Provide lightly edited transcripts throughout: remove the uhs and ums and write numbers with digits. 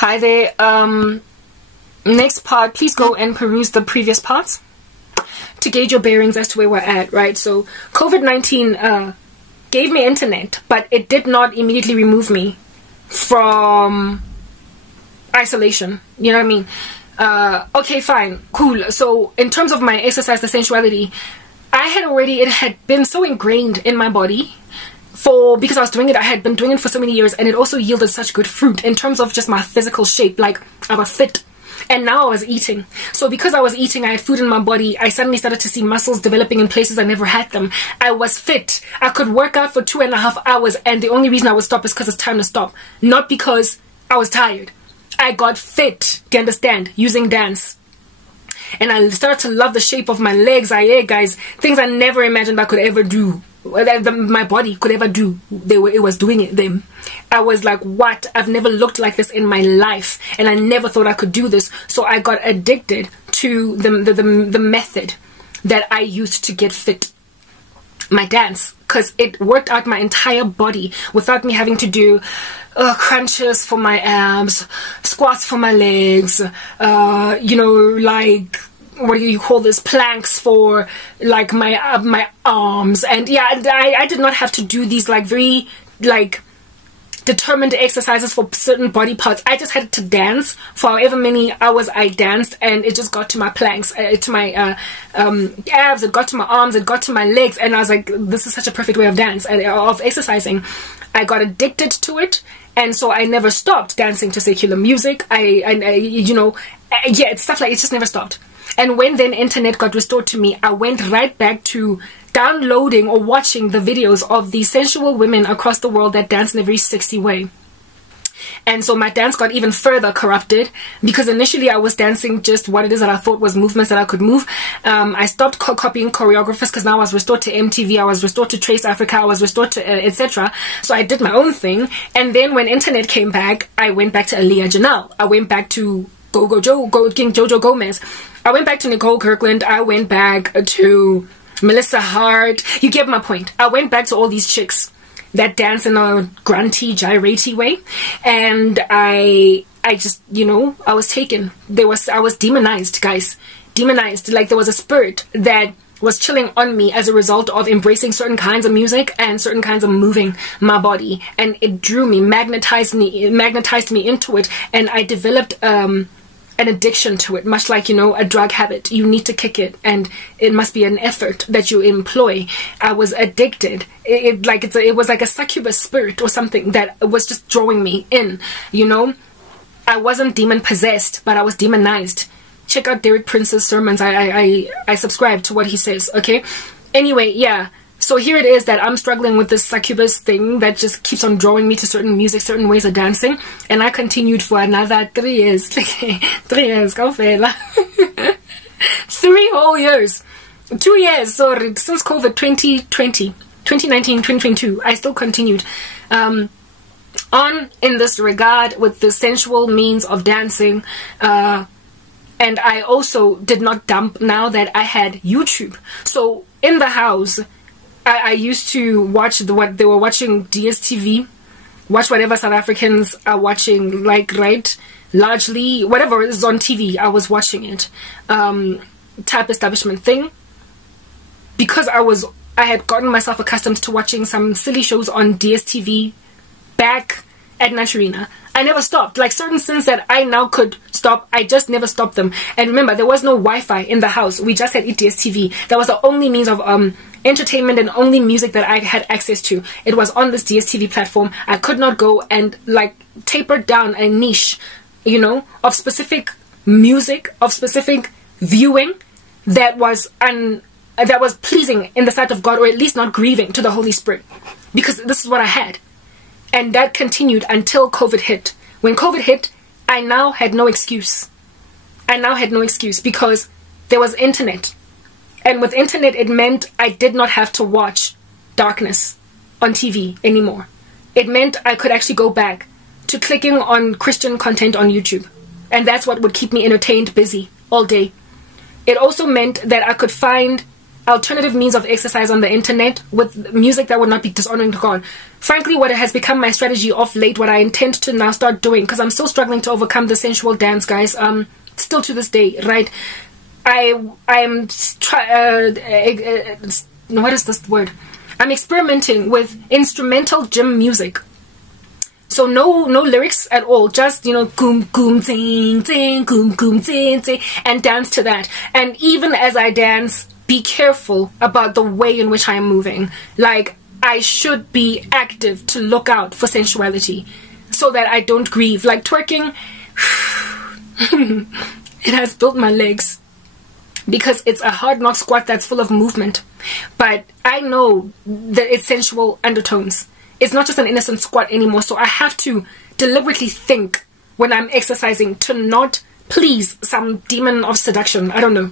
Hi there. Next part, please go and peruse the previous parts to gauge your bearings as to where we're at, right? So COVID-19 gave me internet, but it did not immediately remove me from isolation. You know what I mean? Okay, fine, cool. So in terms of my exercise, the sensuality, it had been so ingrained in my body because I was doing it. I had been doing it for so many years, and it also yielded such good fruit in terms of just my physical shape. Like, I got fit. And now I was eating. So because I was eating, I had food in my body, I suddenly started to see muscles developing in places I never had them. I was fit. I could work out for 2.5 hours, and the only reason I would stop is because it's time to stop. Not because I was tired. I got fit, do you understand? Using dance. And I started to love the shape of my legs. Guys, things I never imagined I could ever do. My body could ever do. It was doing it then. I was like, what? I've never looked like this in my life, and I never thought I could do this. So I got addicted to the method that I used to get fit, my dance, because it worked out my entire body without me having to do crunches for my abs, squats for my legs, you know, like, what do you call this, planks for like my arms. And yeah, I did not have to do these like very like determined exercises for certain body parts. I just had to dance for however many hours I danced, and it just got to my planks, to my abs, it got to my arms, it got to my legs, and I was like, this is such a perfect way of exercising. I got addicted to it, and so I never stopped dancing to secular music. You know, yeah, it's stuff like, it just never stopped. And when then internet got restored to me, I went right back to downloading or watching the videos of these sensual women across the world that dance in a very sexy way. And so my dance got even further corrupted, because initially I was dancing just what it is that I thought was movements that I could move. I stopped copying choreographers, because now I was restored to MTV, I was restored to Trace Africa, I was restored to etc. So I did my own thing. And then when internet came back, I went back to Aliyah Janelle. I went back to King Jojo Gomez. I went back to Nicole Kirkland. I went back to Melissa Hart. You get my point. I went back to all these chicks that dance in a grunty, gyratey way, and I just, you know, I was taken. I was demonized, guys. Demonized. Like, there was a spirit that was chilling on me as a result of embracing certain kinds of music and certain kinds of moving my body, and it drew me, magnetized me into it, and I developed an addiction to it, much like, you know, a drug habit. You need to kick it, and it must be an effort that you employ. I was addicted. It was like a succubus spirit or something that was just drawing me in, you know. I wasn't demon possessed, but I was demonized. Check out Derek Prince's sermons. I subscribe to what he says, okay? Anyway, yeah. So here it is that I'm struggling with this succubus thing that just keeps on drawing me to certain music, certain ways of dancing. And I continued for another 3 years. 3 years, go fella. 3 whole years. 2 years, sorry, since COVID 2019, 2022, I still continued on in this regard with the sensual means of dancing. And I also did not dump now that I had YouTube. So in the house, I used to watch what they were watching, DSTV, watch whatever South Africans are watching, like, right, largely whatever is on TV, I was watching it, type establishment thing, because I had gotten myself accustomed to watching some silly shows on DSTV back at Naturina. I never stopped. Like, certain sins that I now could stop, I just never stopped them. And remember, there was no Wi-Fi in the house. We just had DSTV. That was the only means of entertainment and only music that I had access to. It was on this DSTV platform. I could not go and like taper down a niche, you know, of specific music, of specific viewing that was pleasing in the sight of God, or at least not grieving to the Holy Spirit, because this is what I had. And that continued until COVID hit. When COVID hit, I now had no excuse. I now had no excuse, because there was internet. And with internet, it meant I did not have to watch darkness on TV anymore. It meant I could actually go back to clicking on Christian content on YouTube. And that's what would keep me entertained, busy, all day. It also meant that I could find alternative means of exercise on the internet with music that would not be dishonoring to God. Frankly, what has become my strategy of late, what I intend to now start doing, because I'm still struggling to overcome the sensual dance, guys, still to this day, right? I'm what is this word? I'm experimenting with instrumental gym music. So no lyrics at all, just, you know, goom goom ting ting, goom goom ting ting, and dance to that. And even as I dance, be careful about the way in which I am moving. Like, I should be active to look out for sensuality so that I don't grieve. Like twerking, it has built my legs because it's a hard knock squat that's full of movement. But I know that it's sensual undertones. It's not just an innocent squat anymore. So I have to deliberately think when I'm exercising to not please some demon of seduction. I don't know.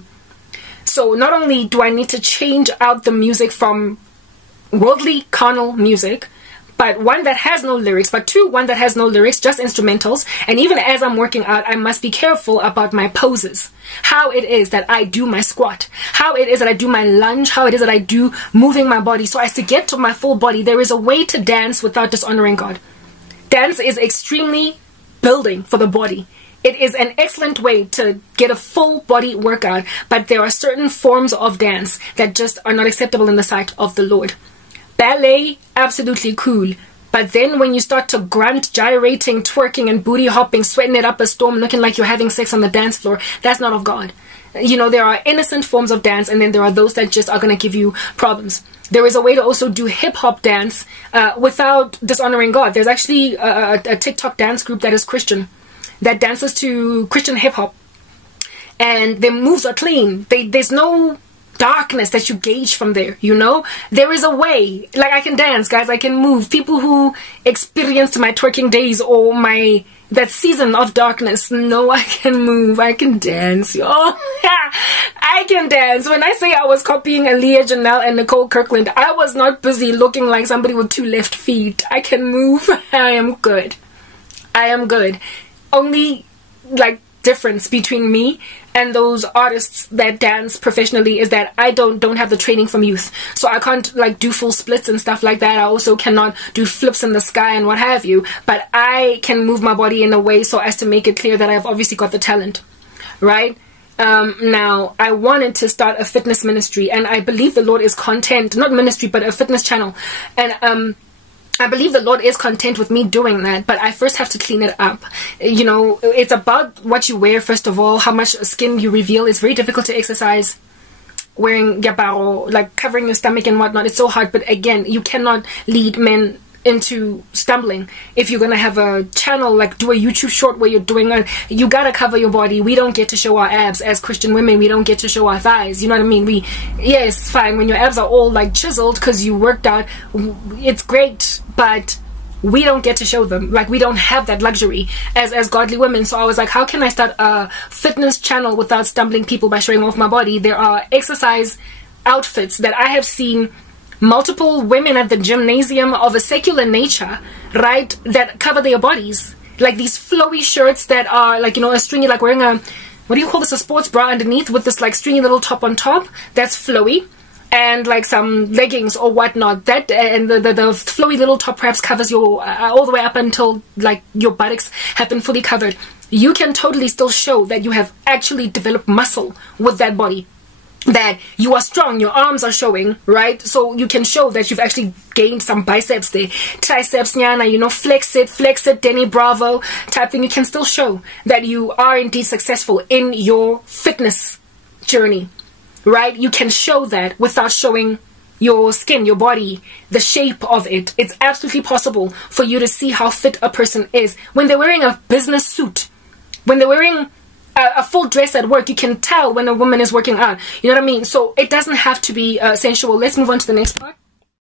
So not only do I need to change out the music from worldly, carnal music, but one that has no lyrics, but two, one that has no lyrics, just instrumentals. And even as I'm working out, I must be careful about my poses. How it is that I do my squat. How it is that I do my lunge. How it is that I do moving my body. So as to get to my full body, there is a way to dance without dishonoring God. Dance is extremely building for the body. It is an excellent way to get a full body workout, but there are certain forms of dance that just are not acceptable in the sight of the Lord. Ballet, absolutely cool. But then when you start to grunt, gyrating, twerking, and booty hopping, sweating it up a storm, looking like you're having sex on the dance floor, that's not of God. You know, there are innocent forms of dance, and then there are those that just are going to give you problems. There is a way to also do hip-hop dance without dishonoring God. There's actually a TikTok dance group that is Christian, that dances to Christian hip-hop. And their moves are clean. There's no darkness that you gauge from there, you know? There is a way. Like, I can dance, guys. I can move. People who experienced my twerking days or that season of darkness know I can move. I can dance, yo. I can dance. When I say I was copying Aaliyah, Janelle, and Nicole Kirkland, I was not busy looking like somebody with 2 left feet. I can move. I am good. I am good. Only, like, difference between me and those artists that dance professionally is that I don't have the training from youth, so I can't like do full splits and stuff like that. I also cannot do flips in the sky and what have you, but I can move my body in a way so as to make it clear that I've obviously got the talent, right? Now I wanted to start a fitness ministry, and I believe the Lord is content, not ministry but a fitness channel, and I believe the Lord is content with me doing that, but I first have to clean it up. You know, it's about what you wear, first of all, how much skin you reveal. It's very difficult to exercise wearing gabaro, like covering your stomach and whatnot. It's so hard, but again, you cannot lead men into stumbling. If you're gonna have a channel, like do a YouTube short where you're doing you gotta cover your body. We don't get to show our abs as Christian women. We don't get to show our thighs, you know what I mean? Yes, fine, when your abs are all like chiseled because you worked out, it's great, but we don't get to show them. Like, we don't have that luxury as godly women. So I was like, how can I start a fitness channel without stumbling people by showing off my body? There are exercise outfits that I have seen multiple women at the gymnasium of a secular nature, right, that cover their bodies. Like these flowy shirts that are like, you know, a stringy, like wearing a, what do you call this, a sports bra underneath with this like stringy little top on top. That's flowy. And like some leggings or whatnot. That and the flowy little top perhaps covers your all the way up until like your buttocks have been fully covered. You can totally still show that you have actually developed muscle with that body, that you are strong, your arms are showing, right? So you can show that you've actually gained some biceps there, triceps, nyana, you know, flex it, Denny Bravo type thing. You can still show that you are indeed successful in your fitness journey, right? You can show that without showing your skin, your body, the shape of it. It's absolutely possible for you to see how fit a person is when they're wearing a business suit, when they're wearing a full dress at work. You can tell when a woman is working out, you know what I mean? So it doesn't have to be sensual. Let's move on to the next part.